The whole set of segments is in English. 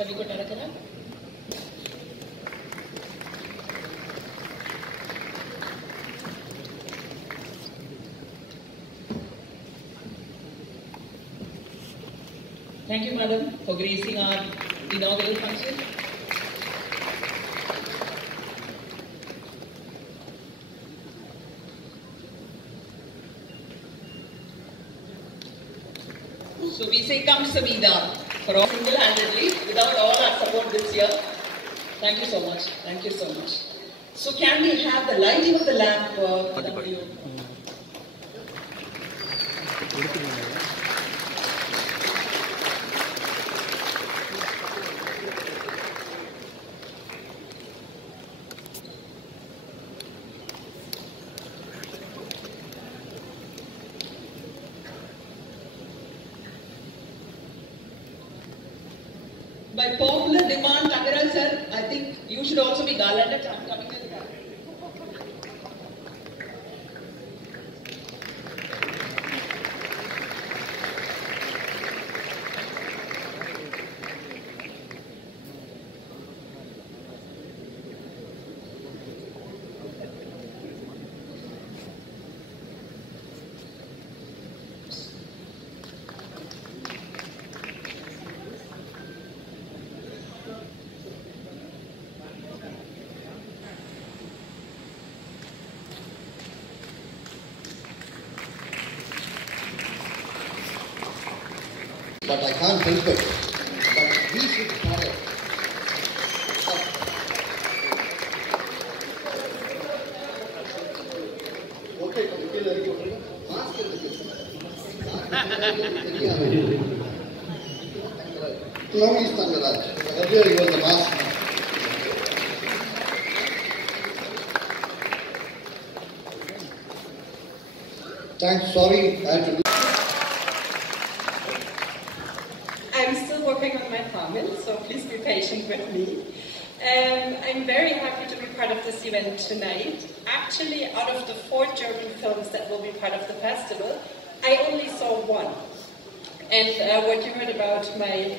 Thank you, madam, for gracing our inaugural function. So we say come Samida for all single-handedly without all our support this year. Thank you so much. Thank you so much. So can we have the lighting of the lamp? By popular demand, Tangaral sir, I think you should also be garlanded. I'm coming with that. But I can't help it. But we should follow. Okay, Long is Tangaraj. Earlier he was the master. Thanks, sorry, I had to do. I'm still working on my Tamil, so please be patient with me. I'm very happy to be part of this event tonight. Actually, out of the 4 German films that will be part of the festival, I only saw one. And what you heard about my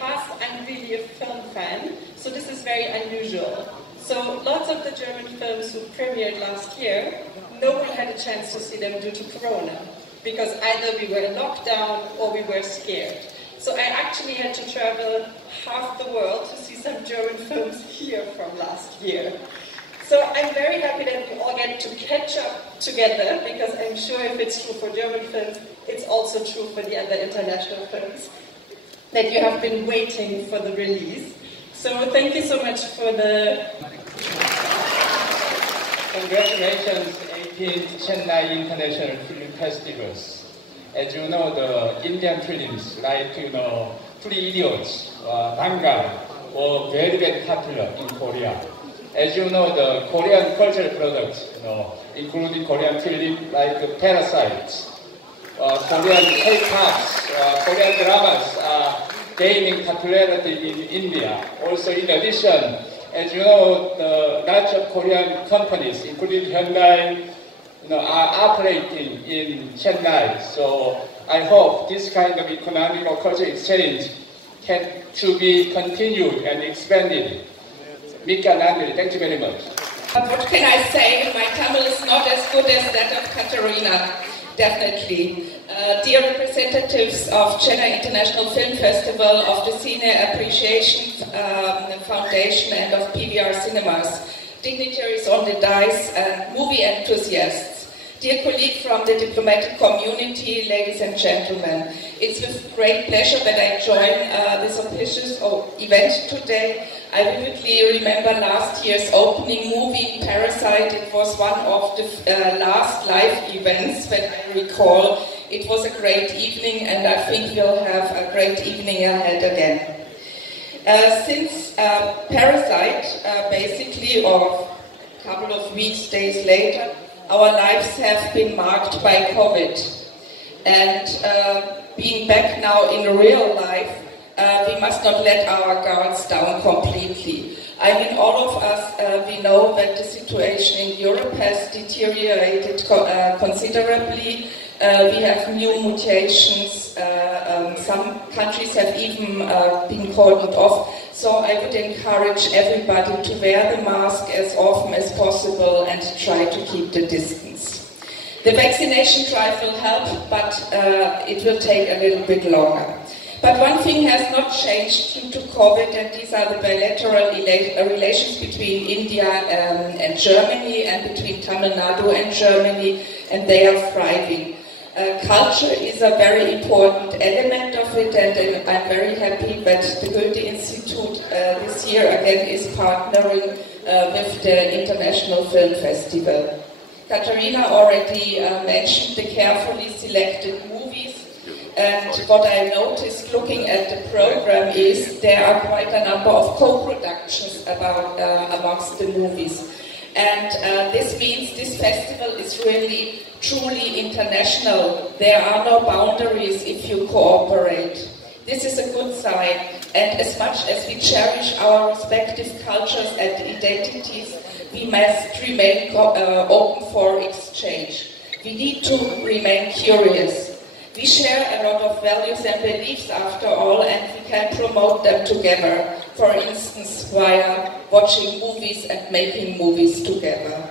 past, I'm really a film fan, so this is very unusual. So lots of the German films who premiered last year, no one had a chance to see them due to Corona, because either we were in lockdown or we were scared. So I actually had to travel half the world to see some German films here from last year. So I'm very happy that we all get to catch up together, because I'm sure if it's true for German films, it's also true for the other international films, that you have been waiting for the release. So thank you so much for the... Congratulations, 18th Chennai International Film Festivals. As you know, the Indian films like, Three Idiots, Dangal, were very, very popular in Korea. As you know, the Korean cultural products, including Korean film like Parasite, Korean K-pops, Korean dramas are gaining popularity in India. Also, in addition, as you know, the lots of Korean companies, including Hyundai, are operating in Chennai. So I hope this kind of economic or cultural exchange to be continued and expanded. Mika Nandri, thank you very much. What can I say? My Tamil is not as good as that of Katarina, definitely. Dear representatives of Chennai International Film Festival, of the Cine Appreciation Foundation and of PVR Cinemas, dignitaries on the dais and movie enthusiasts, dear colleague from the diplomatic community, ladies and gentlemen, it's with great pleasure that I join this auspicious event today. I vividly remember last year's opening movie, Parasite. It was one of the last live events that I recall. It was a great evening, and I think we'll have a great evening ahead again. Since Parasite, basically, or a couple of weeks, days later, our lives have been marked by COVID. And being back now in real life, we must not let our guards down completely. I mean, all of us, we know that the situation in Europe has deteriorated considerably. We have new mutations. Some countries have even been cordoned off. So I would encourage everybody to wear the mask as often as possible and try to keep the distance. The vaccination drive will help, but it will take a little bit longer. But one thing has not changed due to COVID, and these are the bilateral relations between India and Germany, and between Tamil Nadu and Germany, and they are thriving. Culture is a very important element of it, and I'm very happy that the Goethe Institute this year again is partnering with the International Film Festival. Katharina already mentioned the carefully selected movies. And what I noticed looking at the program is there are quite a number of co-productions amongst the movies. And this means this festival is really truly international. There are no boundaries if you cooperate. This is a good sign. And as much as we cherish our respective cultures and identities, we must remain open for exchange. We need to remain curious. We share a lot of values and beliefs after all, and we can promote them together, for instance via watching movies and making movies together.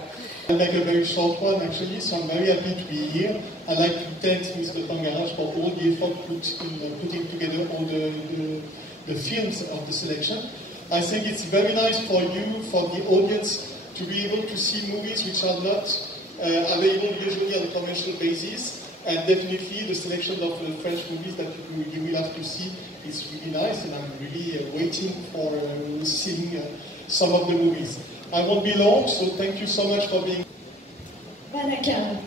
I'll make a very short one actually, so I'm very happy to be here. I'd like to thank Mr. Pangaraj for all the effort put in putting together all the films of the selection. I think it's very nice for you, for the audience, to be able to see movies which are not available usually on a commercial basis. And definitely the selection of the French movies that you will have to see is really nice, and I'm really waiting for seeing some of the movies. I won't be long, so thank you so much for being... Vanakkam.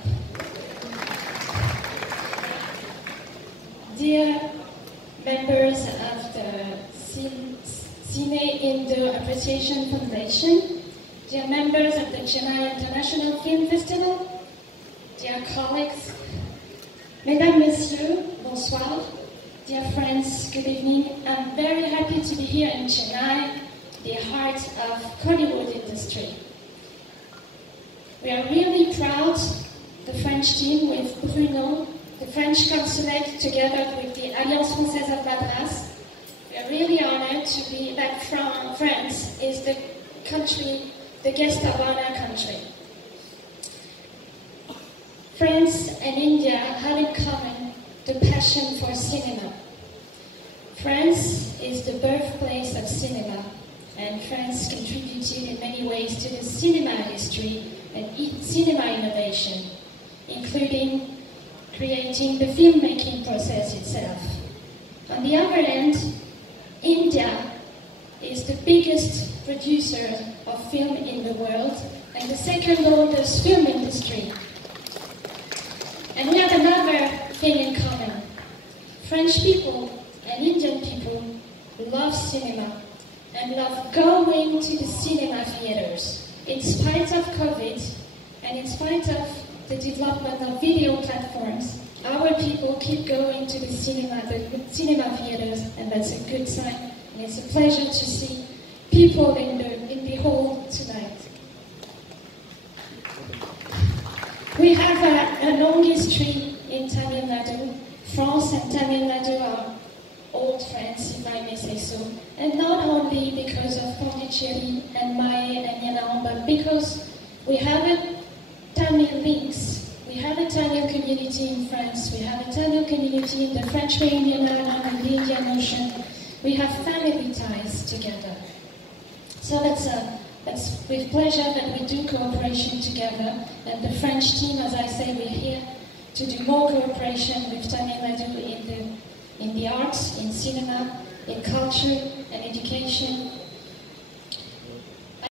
Dear members of the Cine Indo Appreciation Foundation, dear members of the Chennai International Film Festival, dear colleagues, Mesdames, Messieurs, bonsoir. Dear friends, good evening. I'm very happy to be here in Chennai, the heart of Hollywood industry. We are really proud, the French team with Bruno, the French consulate together with the Alliance Française of Madras. We are really honored to be back from France is the country, the guest of honor country. France and India have in common the passion for cinema. France is the birthplace of cinema, and France contributed in many ways to the cinema history and cinema innovation, including creating the filmmaking process itself. On the other hand, India is the biggest producer of film in the world and the second oldest film industry. And we have another thing in common. French people and Indian people love cinema and love going to the cinema theaters. In spite of COVID and in spite of the development of video platforms, our people keep going to the cinema theaters, and that's a good sign. And it's a pleasure to see people in the hall tonight. We have a long history in Tamil Nadu. France and Tamil Nadu are old friends, if I may say so. And not only because of Pondicherry and Maye and Yanao, but because we have a Tamil links. We have a Tamil community in France. We have a Tamil community in the French Indian Island and the Indian Ocean. We have family ties together. So that's with pleasure that we do cooperation together, and the French team, as I say, we're here to do more cooperation with Tamil Nadu in the arts, in cinema, in culture and education,